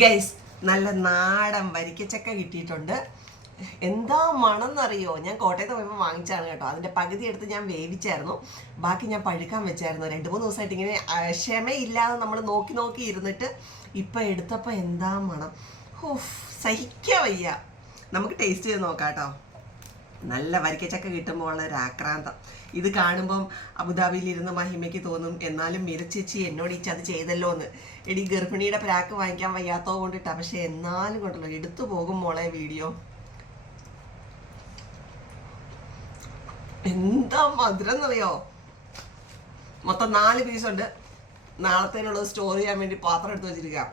Guys നല്ല നാടൻ വരിക്കച്ചക്ക കിട്ടിയിട്ടുണ്ട്. എന്താ മണം എന്നറിയോ? ഞാൻ കോട്ടയത്ത് പോയപ്പോൾ വാങ്ങിച്ചാണ് കേട്ടോ. അതിൻ്റെ പകുതി എടുത്ത് ഞാൻ വേവിച്ചായിരുന്നു, ബാക്കി ഞാൻ പഴുക്കാൻ വെച്ചായിരുന്നു. 2-3 ദിവസമായിട്ട് ഇങ്ങനെ ക്ഷമയില്ലാതെ നമ്മൾ നോക്കി നോക്കി ഇരുന്നിട്ട് ഇപ്പം എടുത്തപ്പോൾ എന്താ മണം! ഓഫ്, സഹിക്കാൻ വയ്യ. നമുക്ക് ടേസ്റ്റ് ചെയ്ത് നോക്കാം കേട്ടോ. നല്ല വരിക്കച്ചക്ക കിട്ടുമ്പോൾ ഉള്ള ഒരു ആക്രാന്തം ഇത് കാണുമ്പം അബുദാബിയിലിരുന്ന് മഹിമയ്ക്ക് തോന്നും, എന്നാലും മിരച്ചേച്ചി എന്നോട് ഈ ചത് ചെയ്തല്ലോ എന്ന്. എടി ഗർഭിണിയുടെ പ്രാക്ക് വാങ്ങിക്കാൻ വയ്യാത്തോ കൊണ്ടിട്ടാ, പക്ഷെ എന്നാലും കൊണ്ടല്ലോ എടുത്തു പോകും മോളെ വീഡിയോ. എന്താ മധുരം എന്നറിയോ? മൊത്തം 4 പീസുണ്ട്. നാളത്തേനുള്ളത് സ്റ്റോർ ചെയ്യാൻ വേണ്ടി പാത്രം എടുത്ത് വെച്ചിരിക്കാം.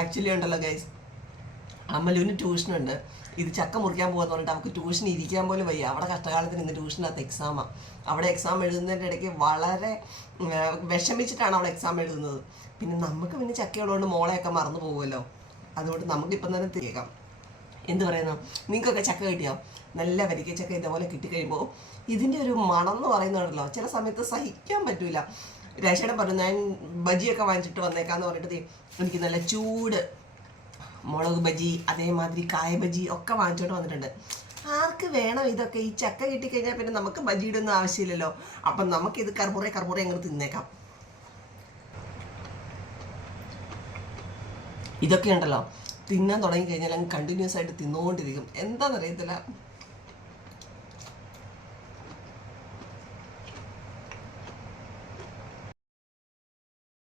ആക്ച്വലി ഉണ്ടല്ലോ ഗൈസ്, അമലുവിന് ട്യൂഷനുണ്ട്. ഇത് ചക്ക മുറിക്കാൻ പോകാന്ന് പറഞ്ഞിട്ട് അവൾക്ക് ട്യൂഷൻ ഇരിക്കാൻ പോലും വയ്യ. അവിടെ കഷ്ടകാലത്തിന് ഇന്ന് ട്യൂഷനകത്ത് എക്സാമാണ്. അവിടെ എക്സാം എഴുതുന്നതിൻ്റെ ഇടയ്ക്ക് വളരെ വിഷമിച്ചിട്ടാണ് അവിടെ എക്സാം എഴുതുന്നത്. പിന്നെ നമുക്ക് പിന്നെ ചക്കയുള്ളതുകൊണ്ട് മോളെയൊക്കെ മറന്നു പോകുമല്ലോ. അതുകൊണ്ട് നമുക്കിപ്പം തന്നെ തിരിക്കാം. എന്ത് പറയുന്നു, നിങ്ങൾക്കൊക്കെ ചക്ക കിട്ടിയോ? നല്ല വരിക്ക ചക്ക ഇതേപോലെ കിട്ടിക്കഴിയുമ്പോൾ ഇതിൻ്റെ ഒരു മണം എന്ന് പറയുന്നുണ്ടല്ലോ, ചില സമയത്ത് സഹിക്കാൻ പറ്റൂല. രേഷയുടെ പറഞ്ഞു, ഞാൻ ബജിയൊക്കെ വാങ്ങിച്ചിട്ട് വന്നേക്കാന്ന് പറഞ്ഞിട്ട് എനിക്ക് നല്ല ചൂട് മുളക് ബജി, അതേമാതിരി കായ ബജി ഒക്കെ വാങ്ങിച്ചോണ്ട് വന്നിട്ടുണ്ട്. ആർക്ക് വേണം ഇതൊക്കെ? ഈ ചക്ക കിട്ടിക്കഴിഞ്ഞാൽ പിന്നെ നമുക്ക് ബജിയുടെ ഒന്നും ആവശ്യമില്ലല്ലോ. അപ്പം നമുക്കിത് കർമുറ അങ്ങനെ തിന്നേക്കാം. ഇതൊക്കെ ഉണ്ടല്ലോ, തിന്നാൻ തുടങ്ങി കഴിഞ്ഞാൽ അങ്ങ് കണ്ടിന്യൂസ് ആയിട്ട് തിന്നുകൊണ്ടിരിക്കും. എന്താണെന്നറിയത്തില്ല.